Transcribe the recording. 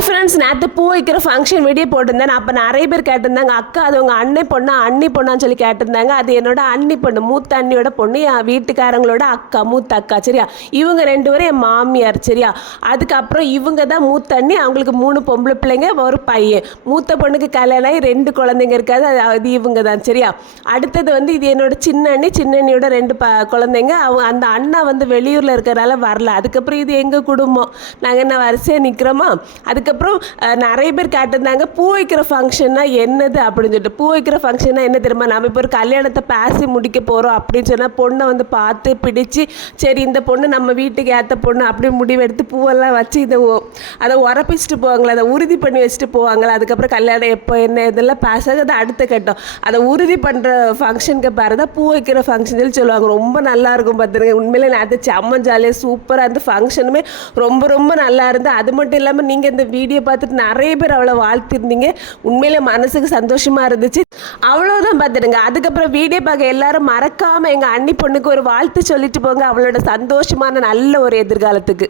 Hi friends நேற்று பூ வைக்கிற ஃபங்க்ஷன் வீடியோ போட்டிருந்தேன். அப்போ நிறைய பேர் கேட்டிருந்தாங்க அக்கா அது உங்கள் அண்ணன் பொண்ணா? அண்ணி பொண்ணான்னு சொல்லி கேட்டிருந்தாங்க. அது என்னோட அண்ணி பொண்ணு மூத்த அண்ணியோட பொண்ணு என் வீட்டுக்காரங்களோட அக்கா மூத்த அக்கா சரியா? இவங்க ரெண்டு பேரும் என் மாமியார் சரியா? அதுக்கப்புறம் இவங்க தான் மூத்த அண்ணி. அவங்களுக்கு மூணு பொம்பளை பிள்ளைங்க ஒரு பையன். மூத்த பொண்ணுக்கு கல்யாணம் ஆகி ரெண்டு குழந்தைங்க இருக்காது. அது அது இவங்க தான் சரியா? அடுத்தது வந்து இது என்னோட சின்ன அண்ணி சின்ன அண்ணியோட ரெண்டு ப குழந்தைங்க. அவங்க அந்த அண்ணா வந்து வெளியூரில் இருக்கிறனால வரல. அதுக்கப்புறம் இது எங்கள் குடும்பம்? நாங்கள் என்ன வரிசையாக நிற்கிறோமா அதுக்கப்புறம் நிறைய பேர் கேட்டிருந்தாங்க பூ வைக்கிற ஃபங்க்ஷன்னா என்னது அப்படின்னு சொல்லிட்டு. பூ வைக்கிற ஃபங்க்ஷன்னா என்ன தெரியுமா? நம்ம இப்போ ஒரு கல்யாணத்தை பேசி முடிக்க போகிறோம் அப்படின்னு சொன்னால் பொண்ணை வந்து பார்த்து பிடிச்சி சரி இந்த பொண்ணு நம்ம வீட்டுக்கு ஏற்ற பொண்ணு அப்படி முடிவெடுத்து பூவெல்லாம் வச்சு இதை அதை உரப்பிச்சிட்டு போவாங்களே அதை உறுதி பண்ணி வச்சுட்டு போவாங்களே அதுக்கப்புறம் கல்யாணம் எப்போ என்ன இதெல்லாம் பேசாது அது அடுத்த கட்டம். அதை உறுதி பண்ணுற ஃபங்க்ஷனுக்கு பேர் தான் பூ வைக்கிற ஃபங்க்ஷன் சொல்லி சொல்லுவாங்க. ரொம்ப நல்லா இருக்கும் பார்த்துருங்க. உண்மையிலே நான் அது செம்ம ஜாலியாக சூப்பராக இருந்து ஃபங்க்ஷனுமே ரொம்ப ரொம்ப நல்லா இருந்து அது மட்டும் இல்லாமல் நீங்கள் இந்த வீடியோ பார்த்துட்டு நிறைய பேர் அவளை வாழ்த்திருந்தீங்க. உண்மையிலே மனசுக்கு சந்தோஷமாக இருந்துச்சு. அவ்வளோதான் பார்த்துடுங்க. அதுக்கப்புறம் வீடியோ பார்க்க எல்லாரும் மறக்காமல் எங்கள் அண்ணி பொண்ணுக்கு ஒரு வாழ்த்து சொல்லிட்டு போங்க. அவளோட சந்தோஷமான நல்ல ஒரு எதிர்காலத்துக்கு.